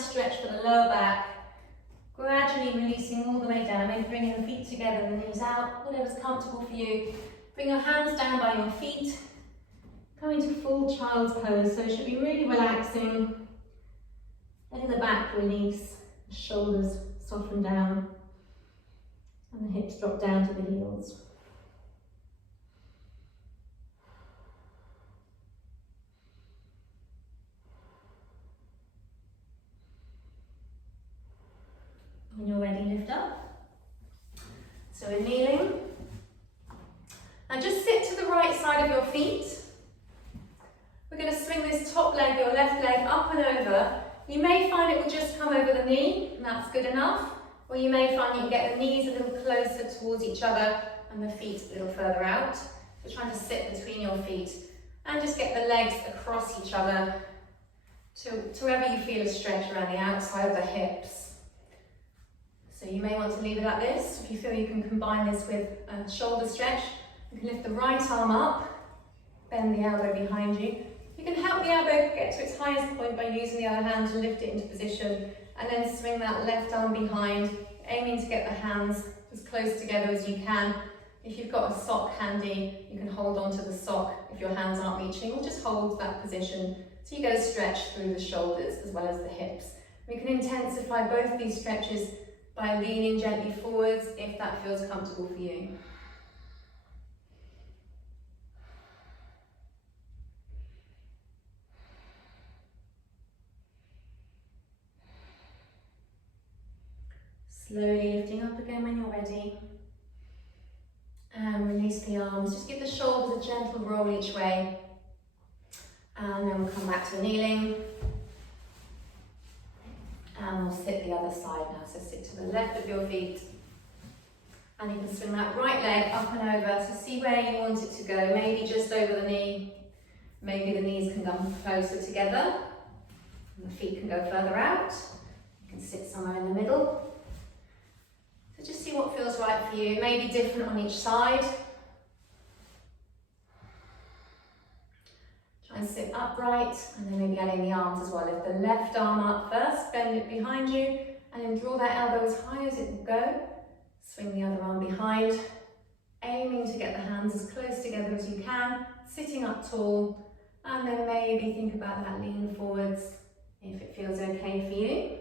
nice stretch for the lower back. Gradually releasing all the way down, maybe bringing the feet together, the knees out, whatever's comfortable for you. Bring your hands down by your feet. Come into full child's pose, so it should be really relaxing. Letting the back release, the shoulders soften down, and the hips drop down to the heels. When you're ready, lift up. So we're kneeling. Now just sit to the right side of your feet. We're going to swing this top leg, your left leg, up and over. You may find it will just come over the knee, and that's good enough. Or you may find you can get the knees a little closer towards each other and the feet a little further out. So trying to sit between your feet and just get the legs across each other to wherever you feel a stretch around the outside of the hips. So you may want to leave it like this. If you feel you can combine this with a shoulder stretch, you can lift the right arm up, bend the elbow behind you. You can help the elbow get to its highest point by using the other hand to lift it into position, and then swing that left arm behind, aiming to get the hands as close together as you can. If you've got a sock handy, you can hold onto the sock if your hands aren't reaching, or just hold that position so you get a stretch through the shoulders as well as the hips. We can intensify both these stretches by leaning gently forwards if that feels comfortable for you. Slowly lifting up again when you're ready. And release the arms. Just give the shoulders a gentle roll each way. And then we'll come back to kneeling. And we'll sit the other side now. So sit to the left of your feet. And you can swing that right leg up and over. So see where you want it to go. Maybe just over the knee. Maybe the knees can come closer together. And the feet can go further out. You can sit somewhere in the middle. So just see what feels right for you. It may be different on each side. Try and sit upright, and then maybe adding the arms as well. Lift the left arm up first, bend it behind you, and then draw that elbow as high as it will go. Swing the other arm behind, aiming to get the hands as close together as you can, sitting up tall, and then maybe think about that lean forwards if it feels okay for you.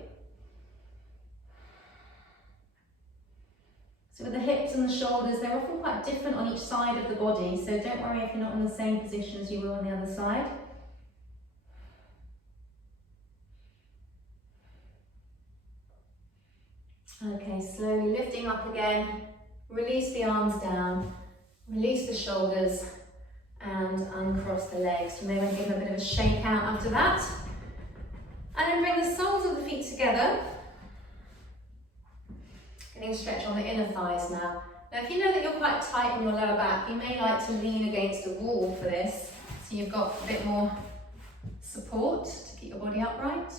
So with the hips and the shoulders, they're often quite different on each side of the body, so don't worry if you're not in the same position as you were on the other side. Okay, slowly lifting up again, release the arms down, release the shoulders, and uncross the legs. You may want to give them a bit of a shake out after that. And then bring the soles of the feet together. Getting a stretch on the inner thighs now. Now if you know that you're quite tight in your lower back, you may like to lean against a wall for this, so you've got a bit more support to keep your body upright.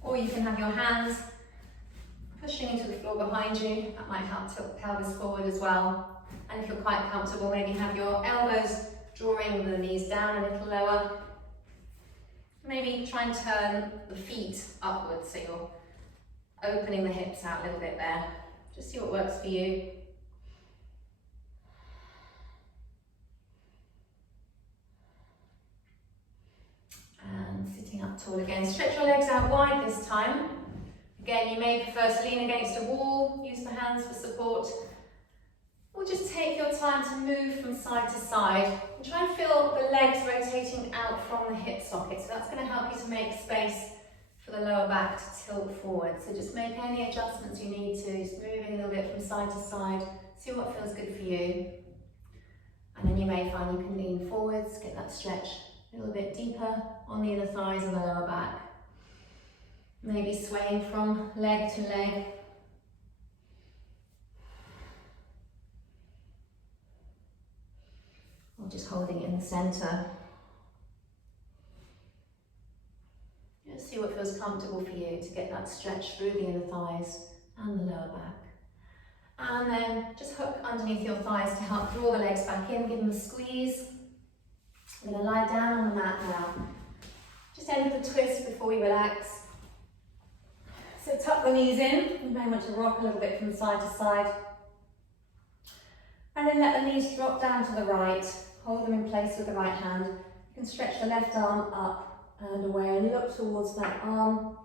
Or you can have your hands pushing into the floor behind you. That might help tilt the pelvis forward as well. And if you're quite comfortable, maybe have your elbows drawing the knees down a little lower. Maybe try and turn the feet upwards, so you're opening the hips out a little bit there. Just see what works for you. And sitting up tall again. Stretch your legs out wide this time. Again, you may prefer to lean against a wall, use the hands for support, or just take your time to move from side to side and try and feel the legs rotating out from the hip socket. So that's going to help you to make space for the lower back to tilt forward. So just make any adjustments you need to, just moving a little bit from side to side, see what feels good for you. And then you may find you can lean forwards, get that stretch a little bit deeper on the inner thighs and the lower back. Maybe swaying from leg to leg. Or just holding it in the centre. Just see what feels comfortable for you to get that stretch through the inner thighs and the lower back. And then just hook underneath your thighs to help draw the legs back in, give them a squeeze. I'm going to lie down on the mat now. Just end the twist before we relax. So tuck the knees in. You may want to rock a little bit from side to side. And then let the knees drop down to the right. Hold them in place with the right hand. You can stretch the left arm up and away and look towards that arm.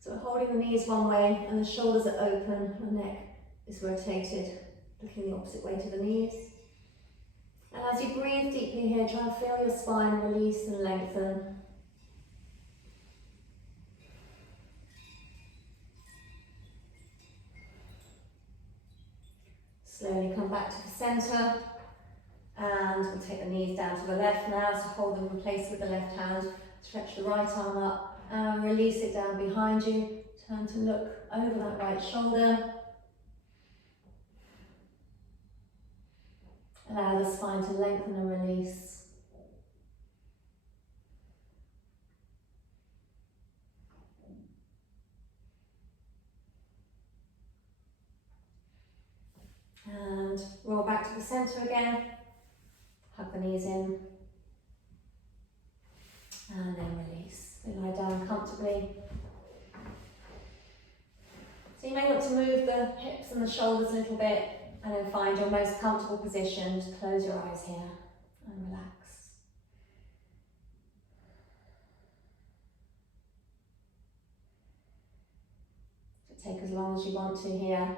So holding the knees one way and the shoulders are open, the neck is rotated, looking the opposite way to the knees. And as you breathe deeply here, try and feel your spine release and lengthen. Slowly come back to the centre, and we'll take the knees down to the left now, so hold them in place with the left hand. Stretch the right arm up and release it down behind you. Turn to look over that right shoulder. Allow the spine to lengthen and release. And roll back to the centre again. Hug the knees in. And then release. So lie down comfortably. So you may want to move the hips and the shoulders a little bit and then find your most comfortable position. Just close your eyes here and relax. So take as long as you want to here.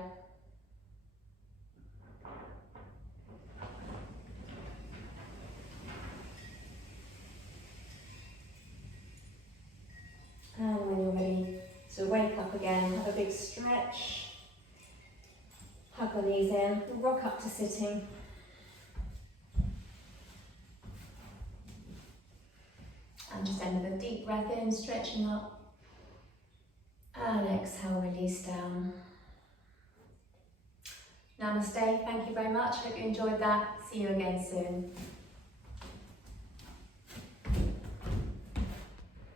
And when you're ready to wake up again, have a big stretch. Hug the knees in, rock up to sitting. And just end with a deep breath in, stretching up. And exhale, release down. Namaste, thank you very much. Hope you enjoyed that. See you again soon.